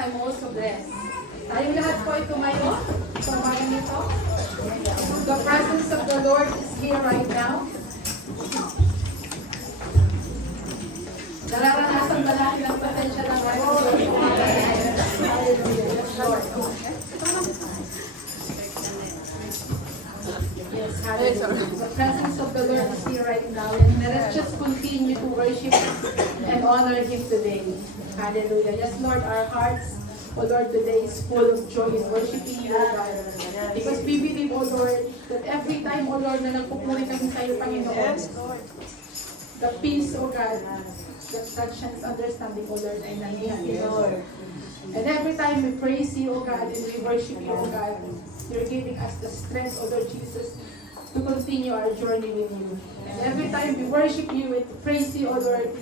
I'm also blessed. Tayong lahat po ay tumayo sa umaga nito. The presence of the Lord is here right now. Nararanasan ba natin ang pasensya ng Lord? Hallelujah. Yes, Lord. Yes, hallelujah. The presence of the Lord is here right now. And let us just continue to worship and honor Him today. Hallelujah. Yes, Lord, our hearts, oh Lord, today is full of joy in worshiping you, oh God. Because we believe, oh Lord, that every time, oh Lord, na nagpupuri kami sa iyo, Panginoon, the peace, oh God, that transcends understanding, oh Lord, ay nangyayari, Lord. And every time we praise you, oh God, and we worship you, oh God, you're giving us the strength, oh Lord Jesus, to continue our journey with you. And every time we worship you and praise you, oh Lord,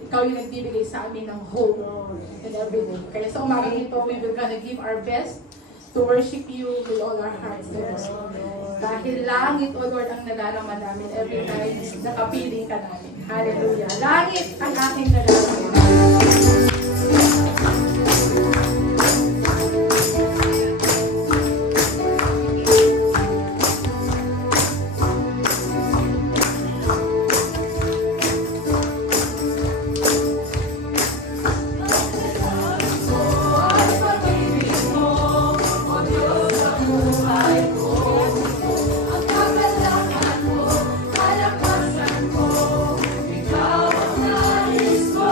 ikaw yung nagbibigay sa amin ng hope and every day. Kaya sa umaga ito, we will gonna give our best to worship you with all our hearts, Lord. Dahil langit, O Lord, ang nadarama namin every time nakapiling ka namin. Hallelujah. Langit ang aking nadarama. Ikaw ang nais ko.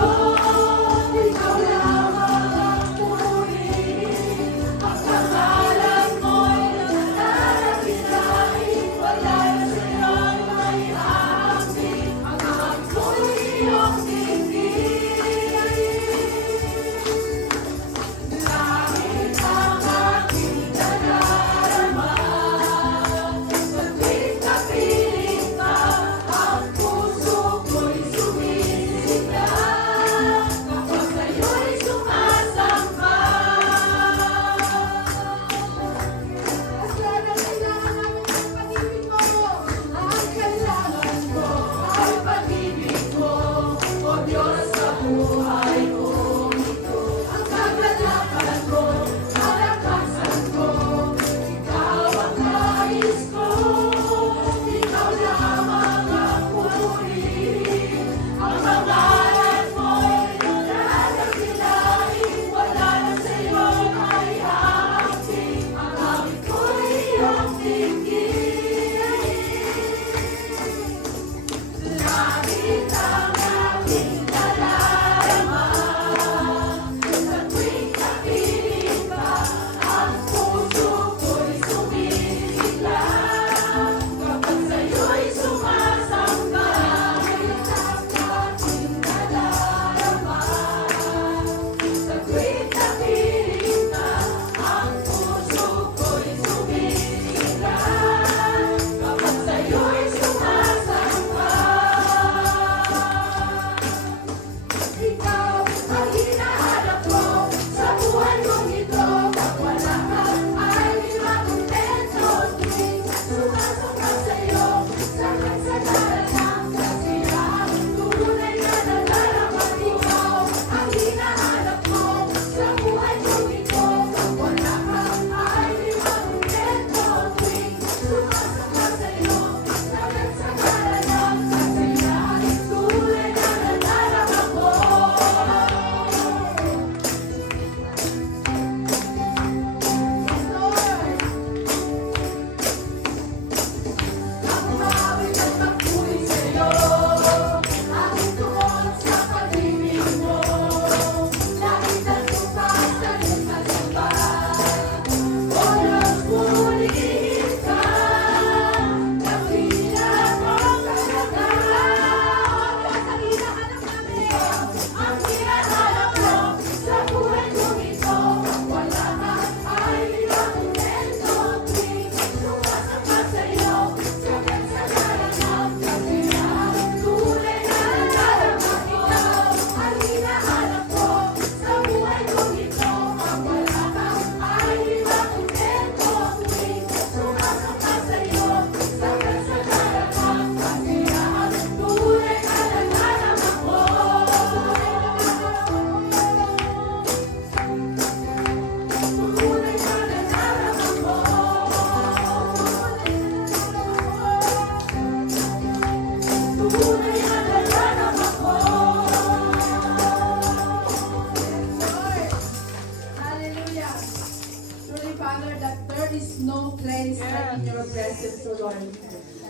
is no place like in your presence, O Lord.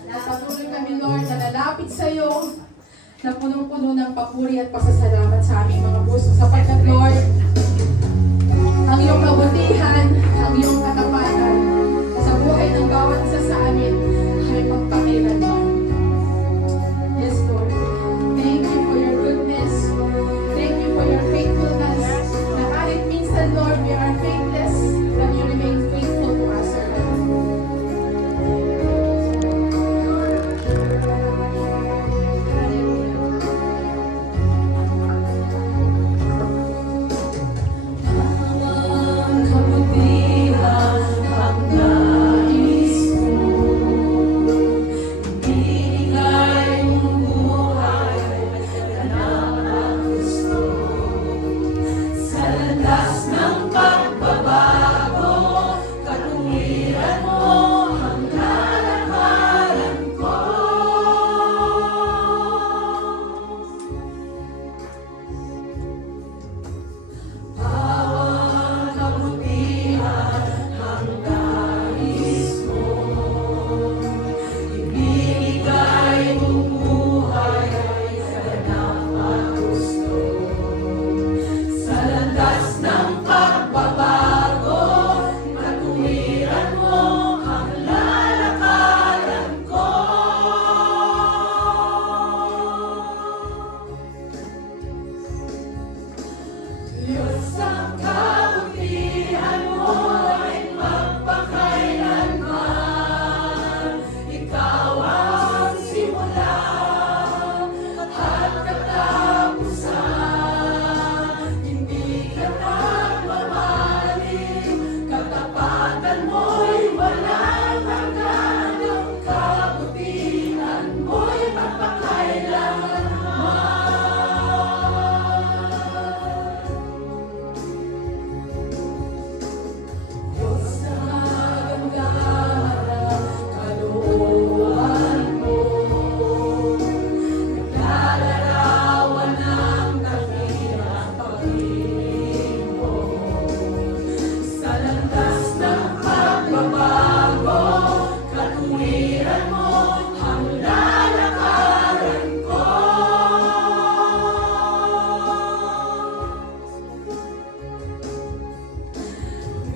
Patuloy kami, Lord, na lalapit sa iyo, na punong-puno ng papuri at pasasalamat sa aming mga puso. Sapagkat, Lord, ang iyong kabutihan, ang iyong katapatan sa buhay ng bawat isa sa amin ay magpakilanman. Yes, Lord. Thank you for your goodness. Thank you for your faithfulness. Na kahit minsan, Lord, we are faithless, but you remain faithful to us, O Lord.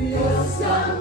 Diyos ng